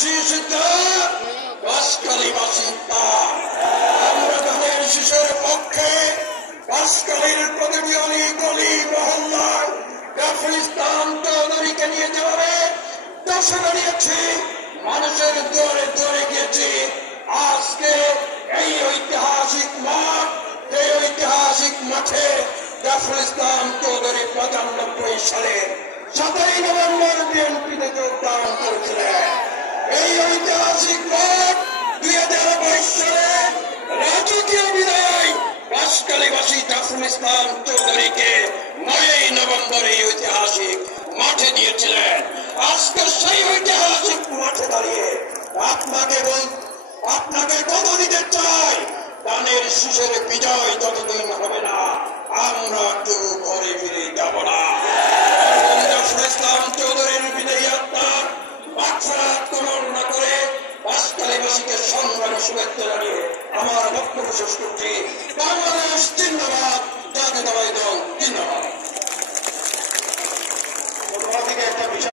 শীর্ষিত বাঁশখালীবাসী আমরা ধানের শীষের পক্ষে বাঁশখালীর প্রতিটি অলি গলি মহল্লায় জাফর ইসলাম চৌধুরীকে নিয়ে যেভাবে দশে বেরিয়েছি, মানুষের দুয়ারে দুয়ারে গিয়েছি, আজকে এই ঐতিহাসিক মাঠ, এই ঐতিহাসিক মাঠে জাফর ইসলাম চৌধুরী ৯৫ সালের ৭ই নভেম্বর বিএনপিতে যোগদান করেছিলেন। এই ঐতিহাসিক মাঠ ২০২২ সালে রাজকীয় বিদায় বাঁশখালীবাসী জাফর ইসলাম চৌধুরীকে ৯ই নভেম্বর এই ঐতিহাসিক মাঠে দিয়েছিলেন। আজকে সেই ঐতিহাসিক মাঠে দাঁড়িয়ে আপনাকে কথা দিতে চাই, ধানের শীষের বিজয় যতদিন হবে না আমরা কেউ ঘরে ফিরে যাব না। জাফর ইসলাম চৌধুরীর বিদায়ী আত্মার বাকফেরাত কামনা করে বাঁশখালীবাসীকে সংগ্রামী শুভেচ্ছা জানিয়ে আমার বক্তব্য শেষ করছি। বাংলাদেশ জিন্দাবাদ।